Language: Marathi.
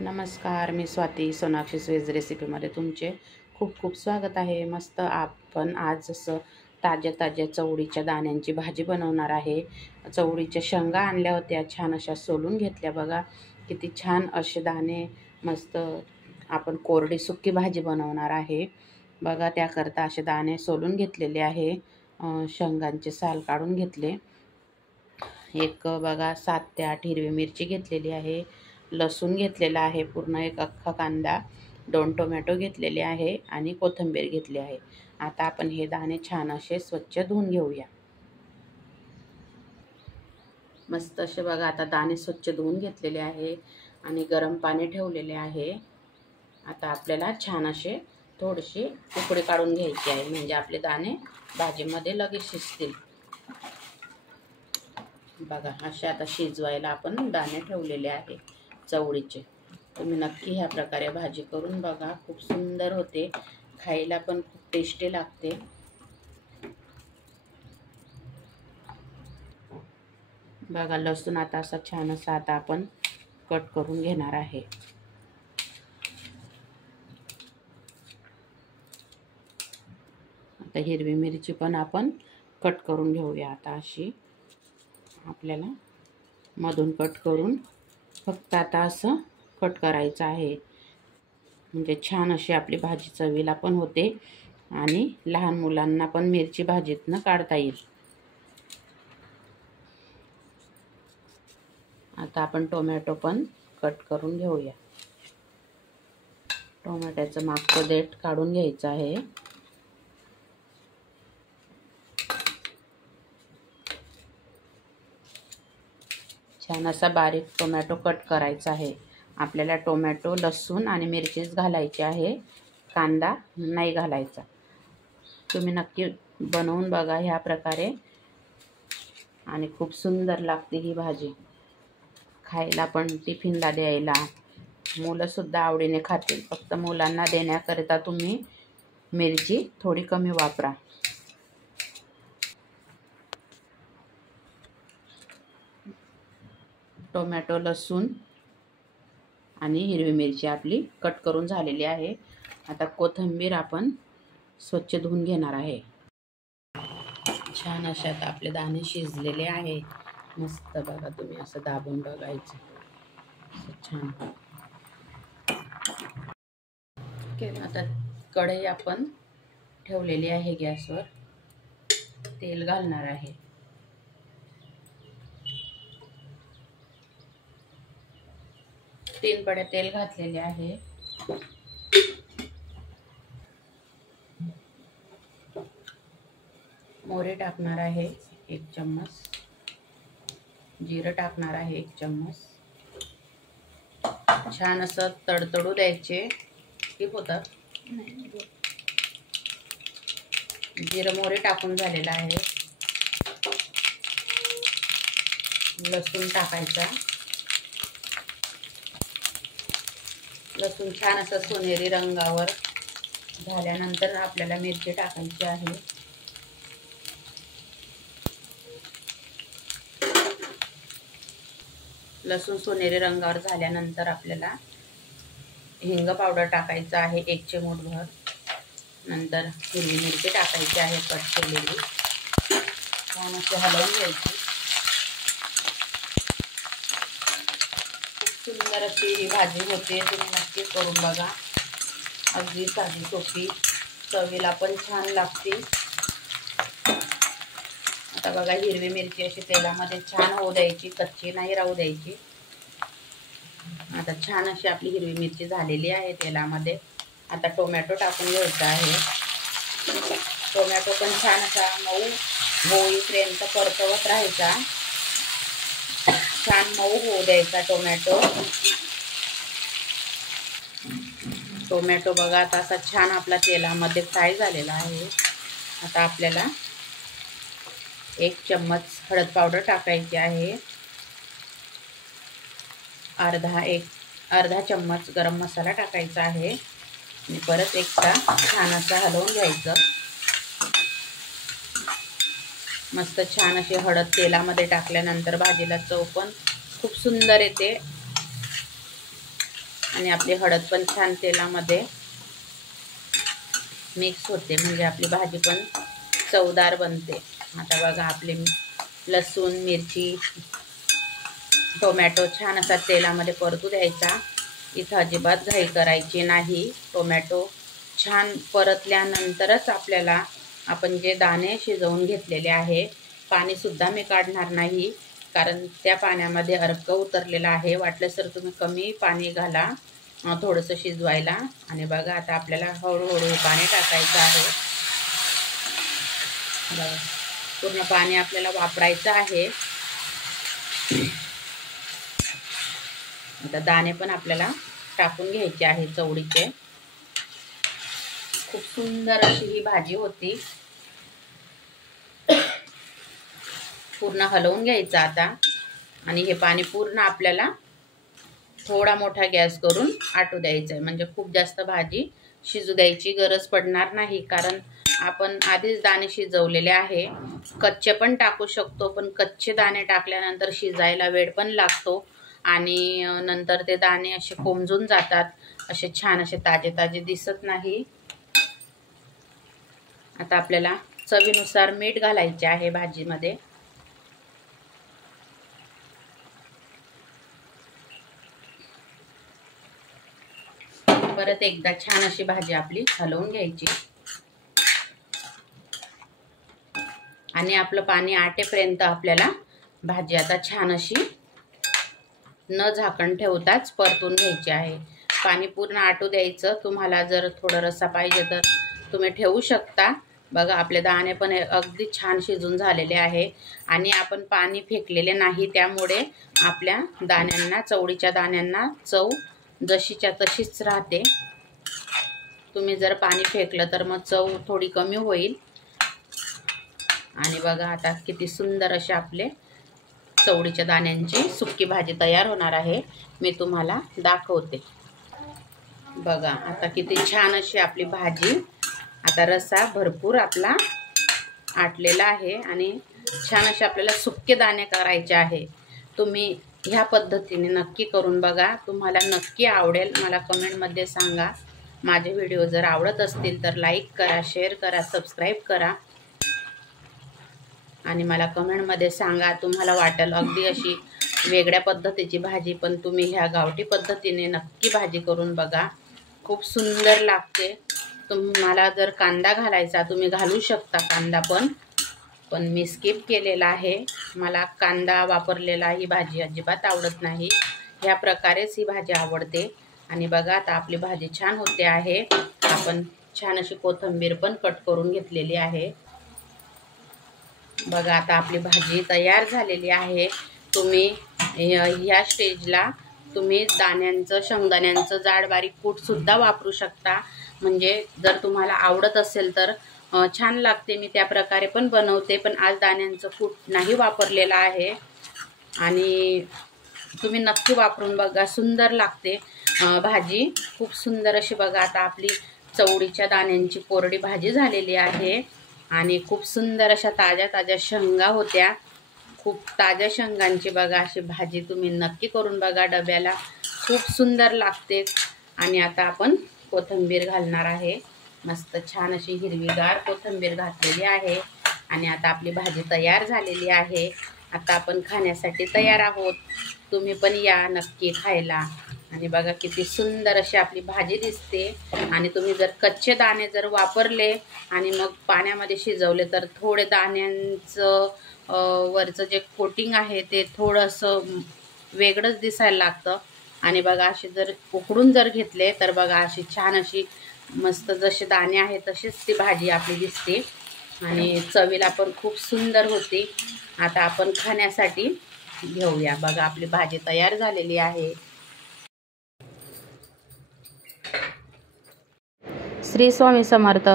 नमस्कार, मी स्वाती. सोनाक्षी वेज रेसिपीमध्ये तुमचे खूप खूप स्वागत आहे. मस्त आपण आज असं ताज्या चवळीच्या दाण्यांची भाजी बनवणार आहे. चवळीच्या शेंगा आणल्या होत्या, छान अशा सोलून घेतल्या. बघा किती छान असे दाणे. मस्त आपण कोरडी सुकी भाजी बनवणार आहे. बघा त्याकरता असे दाणे सोलून घेतलेले आहे. शेंगांचे साल काढून घेतले. एक बघा 7 ते 8 हिरवी मिरची घेतलेली आहे. लसूण घेतलेला आहे पूर्ण, एक अख्खा कांदा, 2 टोमॅटो घेतलेले आहे आणि कोथिंबीर घेतली आहे. आता आपण हे दाणे छान असे स्वच्छ धुवून घेऊया. मस्त असे बघा आता दाणे स्वच्छ धुवून घेतलेले आहे आणि गरम पाणी ठेवलेले आहे. आता आपल्याला छान असे थोडेसे तुकडे काढून घ्यायचे आहे, म्हणजे आपले दाणे भाजीमध्ये लगेच शिजतील. बघा असे आता शिजवायला आपण दाणे ठेवलेले आहे चवळीचे. तुम्ही नक्की ह्या प्रकारे भाजी करून बघा, खूप सुंदर होते, खायला पण खूप टेस्टी लागते. बघा लसूण आता असा छान असा आता आपण कट करून घेणार आहे. आता हिरवी मिरची पण आपण कट करून घेऊया. आता अशी आपल्याला मधून कट करून फक्त आता असं कट करायचं आहे, म्हणजे छान अशी आपली भाजी चवीला पण होते आणि लहान मुलांना पण मिरची भाजीतनं काढता येईल. आता आपण टोमॅटो पण कट करून घेऊया. टोमॅटोचं मागचं देठ काढून घ्यायचं आहे. छान असा बारीक टोमॅटो कट करायचा आहे. आपल्याला टोमॅटो, लसूण आणि मिरचीच घालायची आहे, कांदा नाही घालायचा. तुम्ही नक्की बनवून बघा ह्या प्रकारे आणि खूप सुंदर लागते ही भाजी. खायला पण टिफिनला द्यायला मुलंसुद्धा आवडीने खातील. फक्त मुलांना देण्याकरिता तुम्ही मिरची थोडी कमी वापरा. टोमॅटो, लसूण आणि हिरवी मिरची आपली कट करून झालेली आहे. आता कोथिंबीर आपण स्वच्छ धुवून घेणार आहे. छान असे आता आपले दाणे शिजलेले आहे. मस्त बघा, तुम्ही असं दाबून बघायचं छान. आता कढई आपण ठेवलेली आहे गॅसवर. तेल घालणार आहे. तीन पड्या तेल घातलेले आहे. मोहरी टाकणार आहे 1 चम्मच. जिरं टाकणार आहे 1 चम्मच. छान असं तडतडू द्यायचे. ठीक होतं. जिरं मोहरी टाकून झालेला आहे. लसूण टाकायचा. लसूण छान असं सोनेरी रंगावर झाल्यानंतर आपल्याला मिरची टाकायची आहे. लसूण सोनेरी रंगावर झाल्यानंतर आपल्याला हिंग पावडर टाकायचं आहे 1 चिमूटभर. नंतर हिरवी मिरची टाकायची आहे कट केलेली. छान असे हलवून घ्यायची. खूप सुंदर अशी ही भाजी होते. तुम्ही नक्की करून बघा. अगदी साधी सोपी, चवीला पण छान लागते. आता बघा हिरवी मिरची अशी तेलामध्ये छान होऊ द्यायची, कच्ची नाही राहू द्यायची. आता छान अशी आपली हिरवी मिरची झालेली आहे तेलामध्ये. आता टोमॅटो टाकून घ्यायचा आहे. टोमॅटो पण छान असा मऊ होईपर्यंत परतवत राहायचा. छान मऊ होऊ द्यायचा टोमॅटो. टोमॅटो बघा आता असा छान आपला तेलामध्ये फ्राय झालेला आहे. आता आपल्याला 1 चम्मच हळद पावडर टाकायची आहे. अर्धा चम्मच गरम मसाला टाकायचा आहे आणि परत एकदा छान असं हलवून घ्यायचं. मस्त छान अशी हळद तेलामध्ये टाकल्यानंतर भाजीला चव पण खूप सुंदर येते आणि आपली हळद पण छान तेलामध्ये मिक्स होते, म्हणजे आपली भाजी पण चवदार बनते। आता बघा आपले लसूण, मिरची, टोमॅटो छान असा तेलामध्ये परतू द्यायचा। इथं अजिबात घाई करायची नाही। टोमॅटो छान परतल्यानंतरच आपल्याला आपण जे दाणे शिजवून घेतलेले आहे, पाणीसुद्धा मी काढणार नाही, कारण त्या पाण्यामध्ये अर्क उतरलेला आहे। वाटलं तर तुम्ही कमी पाणी घाला थोडंसं शिजवायला। आणि बघा आता आपल्याला हळूहळू पाणी टाकायचं आहे। पूर्ण पाणी आपल्याला वापरायचं आहे। आता दाणे पण आपल्याला टाकून घ्यायचे आहे चवळीचे। खूप सुंदर अशी ही भाजी होती। पूर्ण हलवून घ्यायचं आता, आणि हे पाणी पूर्ण आपल्याला थोडा मोठा गॅस करून आटू द्यायचं आहे, म्हणजे खूप जास्त भाजी शिजू द्यायची गरज पडणार नाही, कारण आपण आधीच दाणे शिजवलेले आहे। कच्चे पण टाकू शकतो, पण कच्चे दाणे टाकल्यानंतर शिजायला वेळ पण लागतो आणि नंतर ते दाणे असे कोमजून जातात, असे छान असे ताजे ताजे दिसत नाही। आता आपल्याला चवीनुसार मीठ घालायचे आहे भाजीमध्ये। परत एकदा छान अशी भाजी आपली हलवून घ्यायची, आणि आपलं पाणी आटेपर्यंत आपल्याला भाजी आता छान अशी न झाकण ठेवताच परतून घ्यायची आहे। पाणी पूर्ण आटू द्यायचं। तुम्हाला जर थोडा रस्सा पाहिजे तर तुम्ही ठेवू शकता। बघा आपले दाणे पण अगदी छान शिजून झालेले आहे, आणि आपण पाणी फेकलेले नाही, त्यामुळे आपल्या दाण्यांना, चवळीच्या दाण्यांना चव जशीच्या तशीच राहते। तुम्ही जर पाणी फेकलं तर मग चव थोडी कमी होईल। आणि बघा आता किती सुंदर असे आपले चवळीच्या दाण्यांची सुक्की भाजी तयार होणार आहे। मी तुम्हाला दाखवते। बघा आता किती छान अशी आपली भाजी, आता रस्सा भरपूर आपला आटलेला आहे, आणि छान असे आपल्याला सुक्के दाणे करायचे आहे। तुम्ही ह्या पद्धतीने नक्की करून बघा, तुम्हाला नक्की आवडेल। मला कमेंटमध्ये सांगा। माझे व्हिडिओ जर आवडत असतील तर लाईक करा, शेअर करा, सबस्क्राईब करा, आणि मला कमेंटमध्ये सांगा तुम्हाला वाटेल अगदी अशी वेगळ्या पद्धतीची भाजी, पण तुम्ही ह्या गावठी पद्धतीने नक्की भाजी करून बघा, खूप सुंदर लागते। तुम्हाला जर कांदा घालायचा तुम्ही घालू शकता, कांदा पण मी स्किप केलेला आहे। मला कांदा वापरलेला ही भाजी अजिबात आवडत नाही, ह्या प्रकारेच ही भाजी आवडते। आणि बघा आता आपली भाजी छान होते आहे। आपण छान अशी कोथिंबीर पण कट करून घेतलेली आहे। बघा आता आपली भाजी तयार झालेली आहे। तुम्ही ह्या स्टेजला तुम्ही दाण्यांचं, शेंगदाण्यांचं जाड बारीक कूट सुद्धा वापरू शकता, म्हणजे जर तुम्हाला आवडत असेल तर छान लागते। मी त्या प्रकारे पण बनवते, पण आज दाण्यांचं कूट नाही वापरलेला आहे, आणि तुम्ही नक्की वापरून बघा, सुंदर लागते भाजी, खूप सुंदर अशी। बघा आता आपली चवळीच्या दाण्यांची कोरडी भाजी झालेली आहे, आणि खूप सुंदर अशा ताज्या ताज्या शेंगा होत्या, खूप ताज्या शेंगांची बघा अशी भाजी तुम्ही नक्की करून बघा, डब्याला खूप सुंदर लागते। आणि आता आपण कोथिंबीर घालणार आहे, मस्त छान अशी हिरवीगार कोथिंबीर घातलेली आहे, आणि आता आपली भाजी तयार झालेली आहे। आता आपण खाण्यासाठी तयार आहोत, तुम्ही पण या नक्की खायला। आणि बघा किती सुंदर अशी आपली भाजी दिसते, आणि तुम्ही जर कच्चे दाणे जर वापरले आणि मग पाण्यामध्ये शिजवले तर थोडे दाण्यांचं वरचं जे कोटिंग आहे ते थोडंसं वेगळंच दिसायला लागतं। आणि बघा असे जर उकडून जर घेतले तर बघा अशी छान अशी मस्त जसे दाणे आहेत तशीच ती भाजी आपली दिसते, आणि चवीला पण खूप सुंदर होती। आता आपण खाण्यासाठी घेऊया। बघा आपली भाजी तयार झालेली आहे। श्री स्वामी समर्थ।